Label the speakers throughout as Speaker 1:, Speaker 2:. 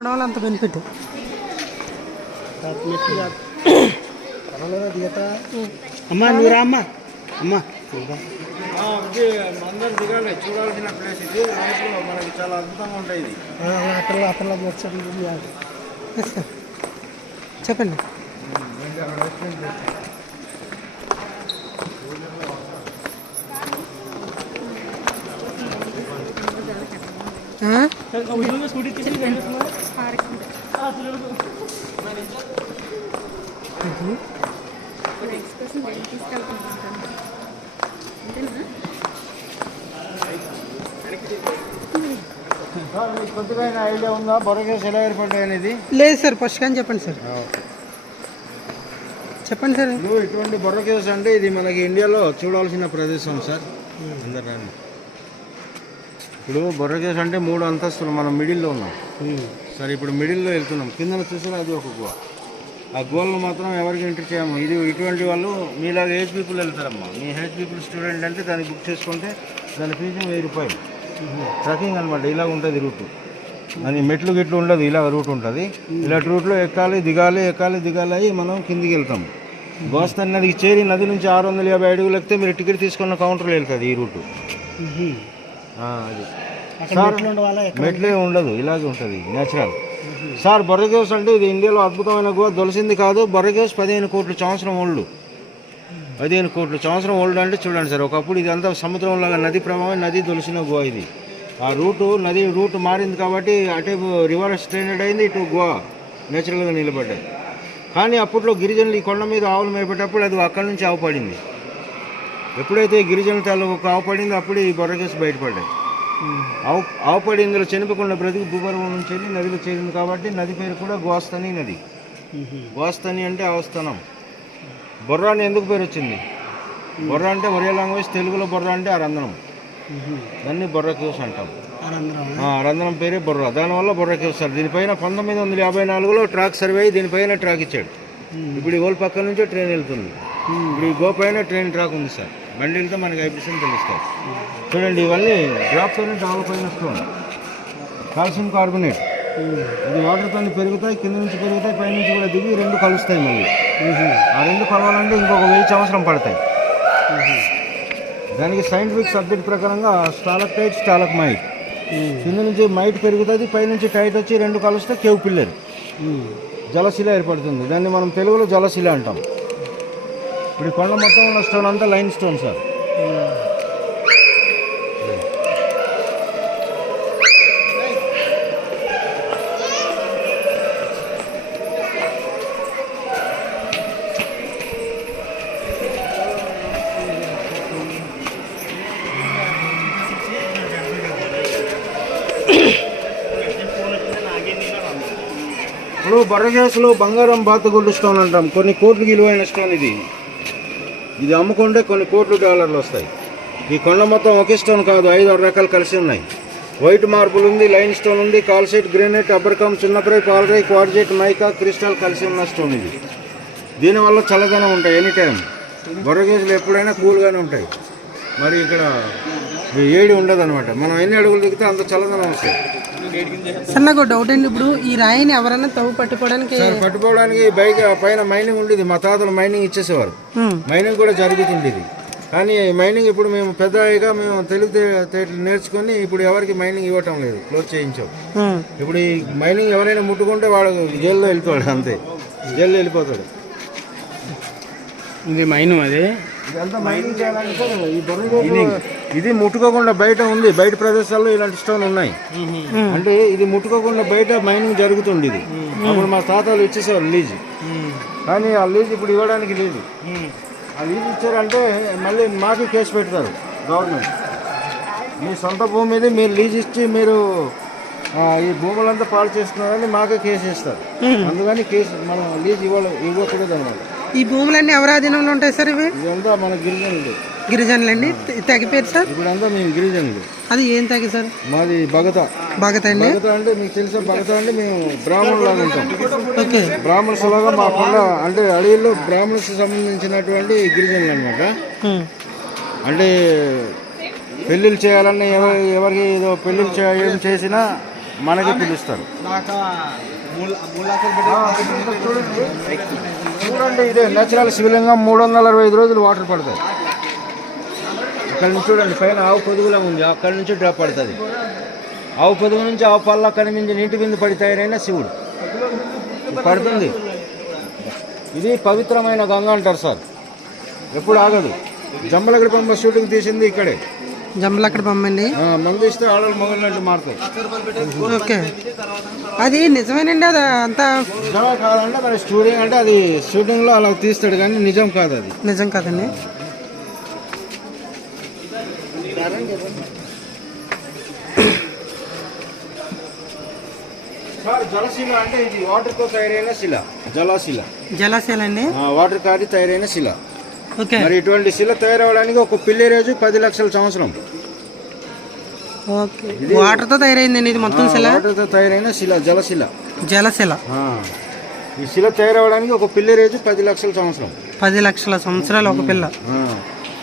Speaker 1: వల్ల అంత బెనిఫిట్
Speaker 2: అమ్మా నువ్వు రా అమ్మా. అమ్మా.
Speaker 3: ఇది అందరు దిగాలి. చూడాల్సిన ప్లేస్ ఇది. లైఫ్లో మనకి చాలా అద్భుతంగా ఉంటాయి ఇది.
Speaker 1: అక్కడ అక్కడ చెప్పండి. ఆ?
Speaker 3: కొద్దిగా ఐడియా ఉందా ఎలా ఏర్పడ్డాయి అనేది
Speaker 1: లేదు సార్ ఫస్ట్ కానీ చెప్పండి సార్. చెప్పండి సార్.
Speaker 3: ఇటువంటి బొర్ర కేవ్స్ అంటే ఇది మనకి ఇండియాలో చూడాల్సిన ప్రదేశం సార్. అందరు. ఇప్పుడు బొర్ర కేవ్స్ అంటే మూడు అంతస్తులు మనం మిడిల్లో ఉన్నాం. సరే ఇప్పుడు మిడిల్లో వెళ్తున్నాం. కింద చూసిన అది ఒక గుహ ఆ గుహలను మాత్రం ఎవరికి ఎంట్రీ చేయము. ఇది ఇటువంటి వాళ్ళు మీలాగా ఏజ్ పీపుల్ వెళ్తారమ్మా. మీ ఏజ్ పీపుల్ స్టూడెంట్ అంటే దాన్ని బుక్ చేసుకుంటే దాని ఫీజు వెయ్యి రూపాయలు. ట్రకింగ్ అనమాట ఇలా ఉంటుంది రూట్. దాని మెట్లు గిట్లు ఉండదు ఇలా రూట్ ఉంటుంది. ఇలాంటి రూట్లో ఎక్కాలి దిగాలి ఎక్కాలి దిగాలి అయ్యి మనం కిందికి వెళ్తాం. గోస్తాన్ నదికి చేరి నది నుంచి ఆరు వందల యాభై అడుగులు ఎక్కితే మీరు టికెట్ తీసుకున్న కౌంటర్లో వెళ్తుంది ఈ రూటు. అది. సార్ మెట్లే ఉండదు ఇలాగే ఉంటుంది నేచురల్ సార్ బొర్రగేవ్స్ అంటే ఇది ఇండియాలో అద్భుతమైన గుహ దొలిసింది కాదు బొర్రగేవ్స్ పదిహేను కోట్ల సంవత్సరం ఓల్డ్ పదిహేను కోట్ల సంవత్సరం ఓల్డ్ అంటే చూడండి సార్ ఒకప్పుడు ఇదంతా సముద్రంలాగా నది ప్రవాహం నది దొలిసిన గుహ ఇది. ఆ రూటు నది రూట్ మారింది కాబట్టి అటే రివర్ స్ట్రెండెడ్ అయింది ఇటు గుహ నేచురల్గా నిలబడ్డాయి. కానీ అప్పట్లో గిరిజనులు ఈ కొండ మీద ఆవులు మేపేటప్పుడు అది అక్కడి నుంచి ఆవు పడింది. ఎప్పుడైతే గిరిజనుల తాలూకు ఆవు పడిందో అప్పుడు ఈ బొర్రకేసి బయటపడ్డాయి. ఆవు ఆవు పడి ఇందులో చనిపోకుండా బ్రతికి భూగర్భం నుంచి వెళ్ళి నదిలో చేరింది కాబట్టి నది పేరు కూడా గోస్తని నది. గోస్తని అంటే అవస్థానం బొర్ర అని ఎందుకు పేరు వచ్చింది? బొర్ర అంటే ఒరియా లాంగ్వేజ్ తెలుగులో బొర్ర అంటే అరంధనం దాన్ని బొర్ర కేవ్స్ అంటాం. ఆ, అరంధనం పేరే బొర్ర. దానివల్ల బొర్ర కేవ్స్ సార్. దీనిపైన పంతొమ్మిది వందల యాభై నాలుగులో ట్రాక్ సర్వే అయ్యి దీనిపైన ట్రాక్ ఇచ్చాడు. ఇప్పుడు ఈ ఓల్ పక్క నుంచే ట్రైన్ వెళ్తుంది. ఇప్పుడు ఈ గో పైన ట్రైన్ ట్రాక్ ఉంది సార్. బండి వెళ్తే మనకి ఐపీసీ తెలుస్తాయి. చూడండి ఇవన్నీ డ్రాప్ అయిన డెవలప్ అయిన స్టోన్ కాల్షియం కార్బోనేట్. ఇది వాటర్తో పెరుగుతాయి కింద నుంచి పెరుగుతాయి పై నుంచి కూడా దిగి రెండు కలుస్తాయి మళ్ళీ. ఆ రెండు కలవాలంటే ఇంకొక వెయ్యి సంవత్సరం పడతాయి. దానికి సైంటిఫిక్ సబ్జెక్ట్ ప్రకారంగా స్టాలక్టైట్ స్టాలక్ మైట్ కింద నుంచి మైట్ పెరుగుతుంది పై నుంచి టైట్ వచ్చి రెండు కలిస్తే కేవ్ పిల్లర్. జలశిల ఏర్పడుతుంది. దాన్ని మనం తెలుగులో జలశిల అంటాం. ఇప్పుడు ఈ కొండ మొత్తం ఉన్న స్టోన్ అంతా లైన్ స్టోన్ సార్ ఇప్పుడు బర్రగ్యాస్లో బంగారం బాతుగుడ్డు స్టోన్ అంటాం. కొన్ని కోట్లు విలువైన స్టోన్ ఇది. ఇది అమ్ముకుంటే కొన్ని కోట్లు డాలర్లు వస్తాయి. ఈ కొండ మొత్తం ఒకే స్టోన్ కాదు ఐదు ఆరు రకాలు కలిసి ఉన్నాయి. వైట్ మార్బుల్ ఉంది లైన్ స్టోన్ ఉంది కాల్సైట్ గ్రెనైట్ అబర్కమ్ చిన్నప్రై పాలరై క్వార్జైట్ మైకా క్రిస్టల్ కలిసి ఉన్న స్టోన్ ఇది. దీనివల్ల చల్లదనం ఉంటాయి ఎనీ టైం. బొర్రగేజులు ఎప్పుడైనా కూల్గానే ఉంటాయి. మరి ఇక్కడ ఏడి ఉండదు అనమాట మనం ఎన్ని అడుగులు దిగితే అంత చల్లదనం వస్తుంది.
Speaker 1: సార్ నాకు డౌట్ అండి ఇప్పుడు ఈ రాయిని ఎవరైనా తవ్వు పట్టుకోవడానికి
Speaker 3: సార్ పట్టుకోవడానికి బైక్ పైన మైనింగ్ ఉండేది. మా తాతలు మైనింగ్ ఇచ్చేసేవారు. మైనింగ్ కూడా జరుగుతుండేది. కానీ మైనింగ్ ఇప్పుడు మేము పెద్ద అయ్యాక మేము తెలుగు తే- తేటలు నేర్చుకొని ఇప్పుడు ఎవరికి మైనింగ్ ఇవ్వటం లేదు. క్లోజ్ చేయించాం. ఇప్పుడు ఈ మైనింగ్ ఎవరైనా ముట్టుకుంటే వాడు జైల్లో వెళ్ళిపోతాడు అంతే. జైల్లో వెళ్ళిపోతాడు.
Speaker 2: ఇది మైను అది.
Speaker 3: ఇదంతా మైనింగ్ చేయాలంటే ఈ ఇది ముట్టుకోకుండా బయట ఉంది. బయట ప్రదేశాల్లో ఇలాంటి స్టోన్ ఉన్నాయి. అంటే ఇది ముట్టుకోకుండా బయట మైనింగ్ జరుగుతుంది ఇది. అప్పుడు మా తాతలు ఇచ్చేసేవారు లీజ్. కానీ ఆ లీజ్ ఇప్పుడు ఇవ్వడానికి లేదు. ఆ లీజ్ ఇచ్చారంటే మళ్ళీ మాకు కేసు పెడతారు గవర్నమెంట్. మీ సొంత భూమి ఇది మీరు లీజ్ ఇచ్చి మీరు ఈ భూములంతా పాడు చేస్తున్నారని మాకే కేసు ఇస్తారు అందుకని కేసు మనం లీజ్ ఇవ్వాలి ఇవ్వకూడదు అనమాట
Speaker 1: ఈ భూములన్నీ ఎవరి ఆధీనంలో ఉంటాయి సార్ ఇవి?
Speaker 3: ఇదంతా మన గిరిజనులు
Speaker 1: గిరిజనులండి? తెగ పేరు సార్?
Speaker 3: ఇప్పుడంతా మేము గిరిజనులు.
Speaker 1: అది ఏం తెగ సార్?
Speaker 3: మాది భగత.
Speaker 1: భగత్ అండి?
Speaker 3: భగత అంటే మీకు తెలుసా భగత అంటే మేము బ్రాహ్మణులాగా ఉంటాం.
Speaker 1: ఓకే.
Speaker 3: బ్రాహ్మణ్స్ లాగా మా కొండ అంటే అడవిలో బ్రాహ్మణ్స్ సంబంధించినటువంటి గిరిజనులు అనమాట అంటే పెళ్ళిళ్ళు చేయాలని ఎవరి ఎవరికి ఏదో పెళ్ళిళ్ళు ఏం చేసినా మనకి పిలుస్తారు. చూడండి ఇదే. నేచురల్ శివలింగం మూడు వందల అరవై ఐదు రోజులు వాటర్ పడతాయి. ఇక్కడ నుంచి చూడండి పైన ఆవు పొదుగులా ఉంది. అక్కడి నుంచి డ్రాప్ పడుతుంది. ఆవు పొదుగు నుంచి ఆవు పళ్ళ అక్కడి నుంచి నీటి బిందు పడి తయారైన శివుడు. పడుతుంది. ఇది పవిత్రమైన గంగ అంటారు సార్. ఎప్పుడు ఆగదు. జమ్మలగడి పంప షూటింగ్ తీసింది ఇక్కడే.
Speaker 1: జంబలు అక్కడ పంపండి
Speaker 3: ఆ, మందు ఇస్తే ఆడలు మొగలు మారుతాయి.
Speaker 1: ఓకే. అది నిజమేనండి అది అంతా
Speaker 3: కాదంటే మరి షూటింగ్ అంటే అది షూటింగ్లో అలా తీస్తాడు కానీ నిజం కాదు అది.
Speaker 1: నిజం కదండి.
Speaker 3: సార్ జలశిల అంటే ఇది వాటర్తో తయారైన శిల. జలశిల.
Speaker 1: జలాశయాలండి
Speaker 3: ఆ, వాటర్ కారి తయారైన శిల.
Speaker 1: ఓకే.
Speaker 3: మరి ఇటువంటి శిల తయారవడానికి ఒక పిల్లి రోజు పది లక్షల సంవత్సరం.
Speaker 1: ఓకే. వాటర్తో తయారైందండి ఇది మొత్తం శిల?
Speaker 3: వాటర్తో తయారైన శిల జలశిల.
Speaker 1: జలశిల.
Speaker 3: ఈ శిల తయారవడానికి ఒక పిల్లి రోజు పది లక్షల సంవత్సరం.
Speaker 1: పది లక్షల సంవత్సరాలు ఒక పిల్ల.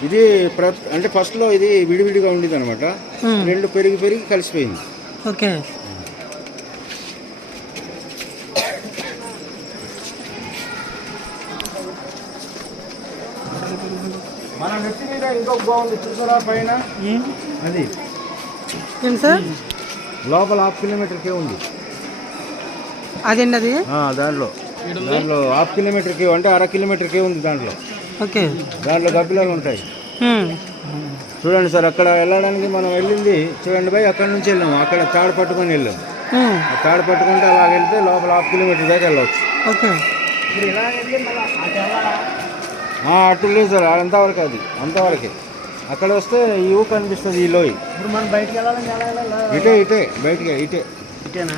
Speaker 3: ఇది ప్ర అంటే ఫస్ట్లో ఇది విడివిడిగా ఉండేది అనమాట. రెండు పెరిగి పెరిగి కలిసిపోయింది.
Speaker 1: ఓకే.
Speaker 3: మన నెత్తి మీద ఇంకొక బాగుంది చూసారా పైన. అది.
Speaker 1: సార్?
Speaker 3: లోపల హాఫ్ కిలోమీటర్కే ఉంది.
Speaker 1: అదండి అది
Speaker 3: ఆ, దాంట్లో. దాంట్లో హాఫ్ కిలోమీటర్కి అంటే అర కిలోమీటర్కే ఉంది దాంట్లో.
Speaker 1: ఓకే.
Speaker 3: దాంట్లో గబ్బిలాలు ఉంటాయి. చూడండి సార్ అక్కడ వెళ్ళడానికి మనం వెళ్ళింది చూడండి భయ్ అక్కడ నుంచి వెళ్ళాము. అక్కడ తాడు పట్టుకొని వెళ్ళాము. తాడు పట్టుకుంటే అలా వెళ్తే లోపల హాఫ్ కిలోమీటర్ దాకా వెళ్ళవచ్చు
Speaker 1: ఓకే.
Speaker 3: అటు లేదు సార్ అంతవరకు అది అంతవరకే. అక్కడ వస్తే ఈ ఊ కనిపిస్తుంది ఈ లోయ. ఇటే ఇటే బయటికి ఇటే.
Speaker 2: ఇటేనా?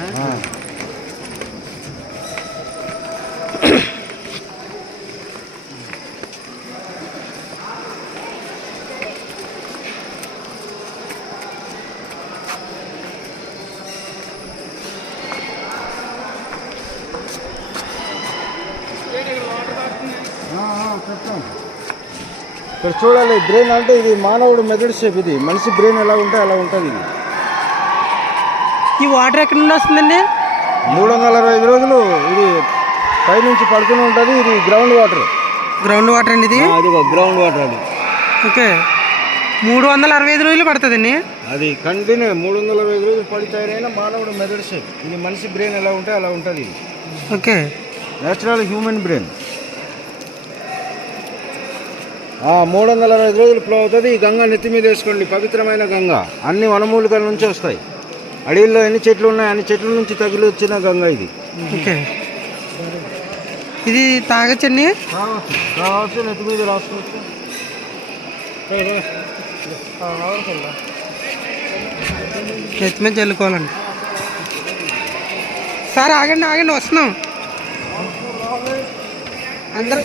Speaker 3: ఇక్కడ చూడాలి బ్రెయిన్ అంటే ఇది మానవుడు మెదడు షేప్ ఇది. మనిషి బ్రెయిన్ ఎలా ఉంటే అలా ఉంటుంది ఇది.
Speaker 1: ఈ వాటర్ ఎక్కడి నుండి వస్తుందండి?
Speaker 3: మూడు వందల అరవై ఐదు రోజులు ఇది పైనుంచి పడుతూనే ఉంటుంది ఇది గ్రౌండ్ వాటర్
Speaker 1: గ్రౌండ్ వాటర్ అండి ఇది?
Speaker 3: అది గ్రౌండ్ వాటర్ అది.
Speaker 1: ఓకే. మూడు వందల అరవై ఐదు రోజులు పడుతుందండి?
Speaker 3: అది కంటిన్యూ మూడు వందల అరవై ఐదు రోజులు పడి తయారైన మానవుడు మెదడు షేప్ ఇది మనిషి బ్రెయిన్ ఎలా ఉంటే అలా ఉంటుంది ఇది.
Speaker 1: ఓకే.
Speaker 3: నేచురల్ హ్యూమన్ బ్రెయిన్ మూడు వందల అరవై రోజులు ఫ్లో అవుతుంది. ఈ గంగ నెత్తి మీద వేసుకోండి. పవిత్రమైన గంగ. అన్ని వనమూలికల నుంచి వస్తాయి. అడవిలో ఎన్ని చెట్లు ఉన్నాయి అన్ని చెట్ల నుంచి తగిలి వచ్చిన గంగ ఇది.
Speaker 1: ఓకే. ఇది తాగొచ్చండి
Speaker 3: కావచ్చు నెత్తి మీద రాసుకోవచ్చు
Speaker 1: నెత్తి మీద చల్లుకోవాలండి. సార్ ఆగండి ఆగండి వస్తున్నాం. అందరు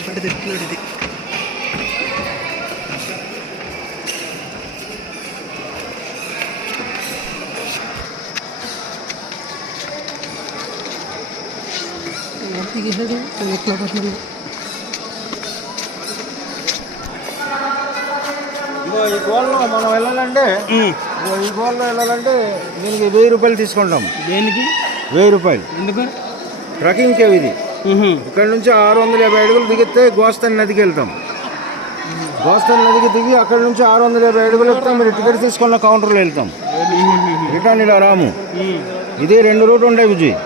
Speaker 1: భయపడి తిప్పుతున్నాడు ఇది? ఎట్లా పడుతుంది
Speaker 3: ఈ గోల్లో మనం వెళ్ళాలంటే ఈ గోల్లో వెళ్ళాలంటే దీనికి వెయ్యి రూపాయలు తీసుకుంటాం.
Speaker 2: దేనికి?
Speaker 3: వెయ్యి రూపాయలు.
Speaker 2: ఎందుకు?
Speaker 3: ట్రకింగ్ కేవ్ ఇది. ఇక్కడ నుంచి ఆరు వందల యాభై అడుగులు దిగితే గోస్తాన్ నదికి వెళ్తాం. గోస్తాన్ నదికి దిగి అక్కడ నుంచి ఆరు వందల యాభై అడుగులు వెళ్తాం మీరు టికెట్ తీసుకున్న కౌంటర్లో వెళ్తాం. రిటర్న్ ఇలా రాము. ఇది రెండు రూట్ ఉంటాయి విజయ్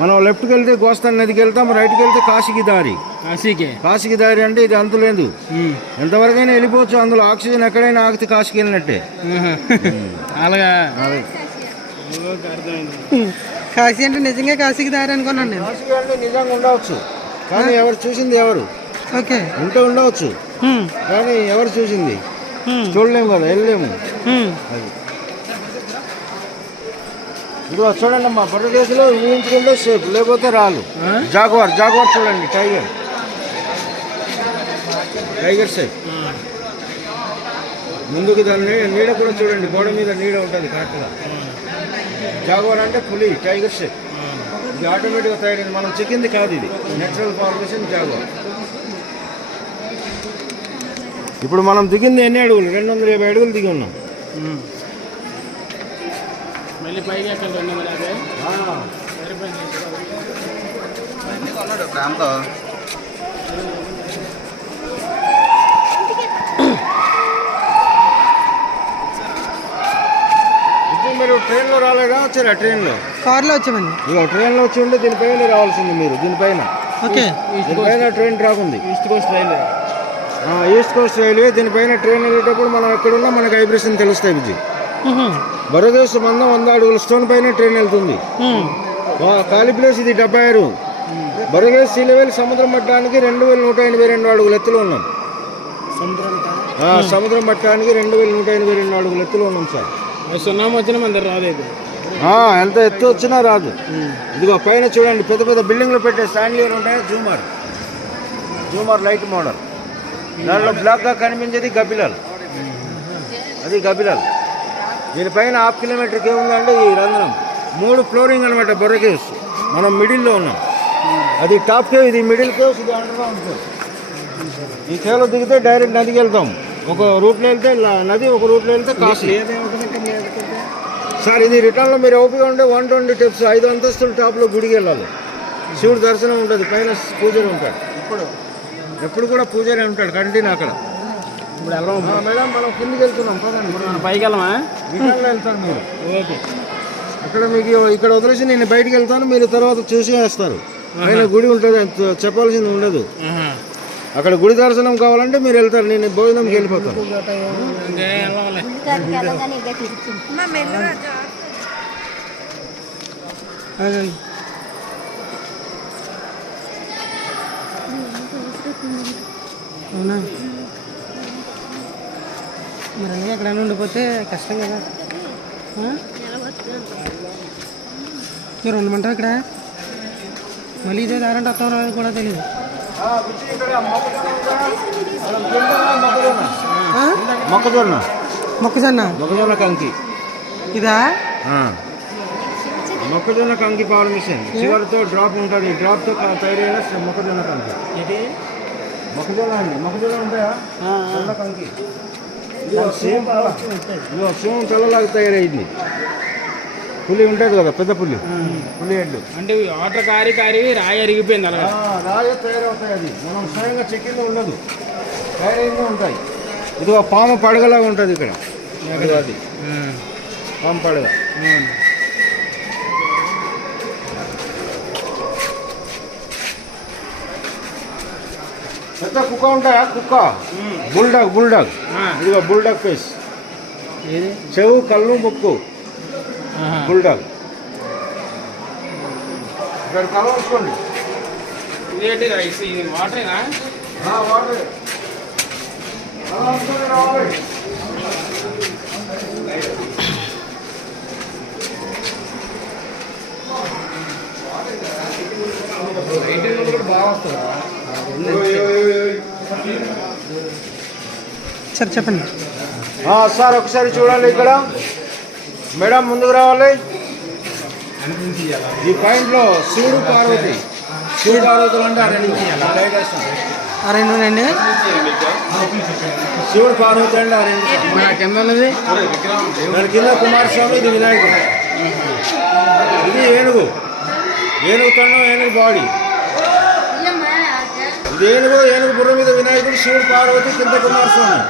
Speaker 3: మనం లెఫ్ట్కి వెళ్తే గోస్తాన్ నదికి వెళ్తాం రైట్కి వెళ్తే కాశీకి దారి.
Speaker 2: కాశీకే.
Speaker 3: కాశీకి దారి అంటే ఇది అంతు లేదు. ఎంతవరకైనా వెళ్ళిపోవచ్చు అందులో ఆక్సిజన్ ఎక్కడైనా ఆగితే కాశీకి వెళ్ళినట్టే.
Speaker 2: అలాగా.
Speaker 1: కాశీ అంటే నిజంగా కాశీకి దారి అనుకున్నాను నేను.
Speaker 3: కాశీకి అంటే నిజంగా ఉండవచ్చు. కానీ ఎవరు చూసింది ఎవరు?
Speaker 1: ఓకే.
Speaker 3: ఉంటే ఉండవచ్చు. కానీ ఎవరు చూసింది. చూడలేము కదా వెళ్ళలేము. అది. ఇదిగో చూడండి అమ్మా పర్వదేశంలో ఊహించుకుంటే సేఫ్ లేకపోతే రాలు. జాగ్వార్ జాగ్వార్ చూడండి టైగర్. టైగర్ సేఫ్ ముందుకు దాని నీడ కూడా చూడండి గోడ మీద నీడ ఉంటుంది కరెక్ట్గా జాగ్వార్ అంటే పులి టైగర్ షేప్ ఇది ఆటోమేటిక్గా తయారైంది. మనం చెక్కింది కాదు ఇది. నేచురల్ ఫార్మేషన్ జాగ్వార్ ఇప్పుడు మనం దిగింది ఎన్ని అడుగులు? రెండు వందల యాభై అడుగులు దిగి ఉన్నాం.
Speaker 2: మళ్ళీ పైకి ఎక్కడ రెండు వందల యాభై.
Speaker 3: మీరు ట్రైన్లో రాలేదా? వచ్చారా ట్రైన్లో?
Speaker 1: కార్లో వచ్చామండి.
Speaker 3: ఇక ట్రైన్లో వచ్చి ఉంటే దీనిపైన రావాల్సింది మీరు దీనిపైన.
Speaker 1: ఓకే.
Speaker 3: దీనిపైన ట్రైన్ రాకుంది.
Speaker 2: ఈస్ట్ కోస్ట్ రైల్వే
Speaker 3: ఆ, ఈస్ట్ కోస్ట్ రైల్వే దీనిపైన ట్రైన్ వెళ్ళేటప్పుడు మనం ఎక్కడున్నా మనకి వైబ్రేషన్ తెలుస్తాయి విజయ్.
Speaker 1: ఉహు.
Speaker 3: బరోదేశ్ మందం వంద అడుగుల స్టోన్ పైన ట్రైన్ వెళ్తుంది. ఖాళీ ప్లేస్ ఇది డెబ్బై ఆరు బరోదేశ్ సీ లెవెల్ సముద్రం మట్టానికి రెండు వేల నూట ఎనభై రెండు అడుగుల ఎత్తులో ఉన్నాం.
Speaker 2: సముద్రం
Speaker 3: ఆ, సముద్రం మట్టానికి రెండు వేల నూట ఎనభై రెండు అడుగుల ఎత్తులో ఉన్నాం సార్.
Speaker 2: సున్నామం వచ్చినా మన రాలేదు.
Speaker 3: ఎంత ఎత్తు వచ్చినా రాదు. ఇదిగో పైన చూడండి పెద్ద పెద్ద బిల్డింగ్లు పెట్టే స్టాండ్లీలు ఉంటాయి జూమర్. జూమర్ లైట్ మోడల్. దాంట్లో బ్లాక్గా కనిపించేది గబిలాల్. అది గబిలాల్. దీనిపైన హాఫ్ కిలోమీటర్కి ఏముందంటే ఈ రంధ్రం. మూడు ఫ్లోరింగ్ అనమాట బొర్ర కేవ్స్. మనం మిడిల్లో ఉన్నాం. అది టాప్ కేవ్ ఇది మిడిల్ కేవ్స్ ఇది అండర్గ్రౌండ్ కేవ్ ఈ కేవ్లో దిగితే డైరెక్ట్ నదికి వెళ్తాం. ఒక రూట్లో వెళ్తే నది ఒక రూట్లో వెళ్తే కాస్ట్లీ సార్ ఇది రిటర్న్లో మీరు ఓపిక ఉంటే వన్ ట్వంటీ టిప్స్ ఐదు అంతస్తుల టాప్లో గుడికి వెళ్ళాలి. శివుడు దర్శనం ఉంటుంది పైన పూజారి ఉంటాడు. ఇప్పుడు? ఎప్పుడు కూడా పూజారి ఉంటాడు కంటిన్యూ అక్కడ.
Speaker 2: ఇప్పుడు
Speaker 3: ఆ, మేడం మనం కిందికి వెళ్తున్నాం పదండి.
Speaker 2: మనం పైకి
Speaker 3: రిటర్న్లో వెళ్తాను మీరు.
Speaker 2: ఓకే.
Speaker 3: ఇక్కడ మీకు ఇక్కడ వదిలేసి నేను బయటికి వెళ్తాను మీరు తర్వాత చూసి వేస్తారు. పైన గుడి ఉంటుంది చెప్పాల్సింది ఉండదు. అక్కడ గుడి దర్శనం కావాలంటే మీరు వెళ్తారు. నేను భోజనంకి వెళ్ళిపోతాను.
Speaker 1: అవునా? మరి అలాగే ఎక్కడైనా ఉండిపోతే కష్టం కదా. మీరు ఉండమంటారు ఇక్కడ? మళ్ళీ ఇదే దారంటే వస్తాం రాదు కూడా తెలియదు
Speaker 3: మొక్కజొన్న
Speaker 1: మొక్కజొన్న?
Speaker 3: మొక్కజొన్న. కంకి.
Speaker 1: ఇదా.
Speaker 3: మొక్కజొన్న కంకి పవర్ మిషన్. చివరితో డ్రాప్ ఉంటుంది. డ్రాప్తో తయారైన మొక్కజొన్న కంకి. మొక్కజొన్న అండి. మొక్కజొన్న ఉంటాయా కంకి. సేమ్ సేమ్ తెల్లలాగా తయారైంది. పులి ఉంటుంది కదా పెద్ద పులి. పులి హెడ్
Speaker 2: అంటే వాటర్ కారి కారి రాయి అరిగిపోయింది అలాగా
Speaker 3: రాజే తయారవుతాయి అది. మనం స్వయంగా చెక్కింది ఉండదు. తయారైందే ఉంటాయి. ఇదిగో పాము పడగలాగా ఉంటుంది ఇక్కడ. అది పాము పడగ. పెద్ద కుక్క ఉంటాయా? కుక్క. Bulldog bulldog. ఇదిగో బుల్డాగ్ ఫేస్. చెవు కళ్ళు ముక్కు. బుల్డాగ్ ఇక్కడ కళ ఉంచుకోండి
Speaker 2: ఇదేంటి రైస్ ఇది వాటరేనా?
Speaker 3: ఆ, వాటర్. రావాలి.
Speaker 1: సరే చెప్పండి.
Speaker 3: ఆ, సార్ ఒకసారి చూడండి ఇక్కడ. మేడం ముందుకు రావాలి. ఈ పాయింట్లో శివుడు పార్వతి. శివుడు పార్వతులు అంటే
Speaker 1: రెండునండి
Speaker 3: శివుడు పార్వతి అంటే ఆ రెండు
Speaker 2: మన కింద ఉన్నది?
Speaker 3: దాని కింద కుమారస్వామి ఇది వినాయకుడు. ఇది ఏనుగు. ఏనుగు తండం ఏనుగు బాడీ. ఇది ఏనుగు ఏనుగు బుర్ర మీద వినాయకుడు శివుడు పార్వతి కింద కుమారస్వామి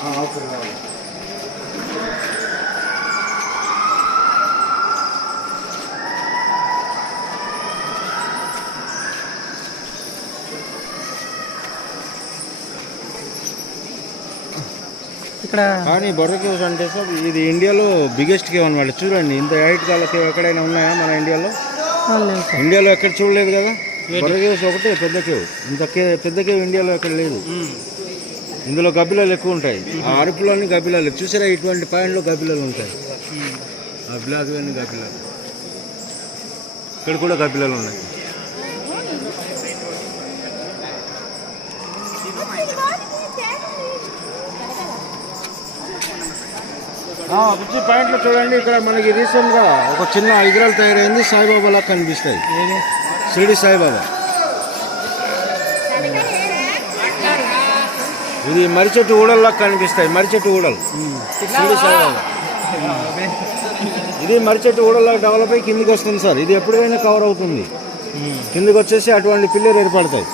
Speaker 3: ఆ, ఓకే రావాలి. కానీ బొర్ర కేవ్స్ అంటే సార్ ఇది ఇండియాలో బిగ్గెస్ట్ కేవ్ అనమాట చూడండి ఇంత హైట్ గల కేవ్ ఎక్కడైనా ఉన్నాయా మన ఇండియాలో?
Speaker 1: ఆ, లేదు సార్.
Speaker 3: ఇండియాలో ఎక్కడ చూడలేదు కదా? బొర్ర కేవ్స్ ఒకటే పెద్ద కేవ్. ఇంత కే పెద్ద కేవ్ ఇండియాలో ఎక్కడ లేదు. ఇందులో గబ్బిలాలు ఎక్కువ ఉంటాయి. ఆ అరుపులోని గబ్బిలాలు. చూసారా ఇటువంటి పాయింట్లో గబ్బిలాలు ఉంటాయి? ఆ బ్లాక్ అన్ని గబ్బిలాలు. ఇక్కడ కూడా గబ్బిలాలు ఉన్నాయి. పిచ్చి పాయింట్లో చూడండి ఇక్కడ మనకి రీసెంట్గా ఒక చిన్న విగ్రహాలు తయారైంది సాయిబాబా లాగా కనిపిస్తుంది షిరిడి సాయిబాబా. ఇది మర్రి చెట్టు ఊడల్లా కనిపిస్తాయి మర్రి చెట్టు ఊడలు. షిరిడి సాయిబాబా. ఇది మర్రి చెట్టు డెవలప్ అయ్యి కిందికి వస్తుంది సార్. ఇది ఎప్పుడైనా కవర్ అవుతుంది. కిందికి వచ్చేసి అటువంటి పిల్లలు ఏర్పడతాయి.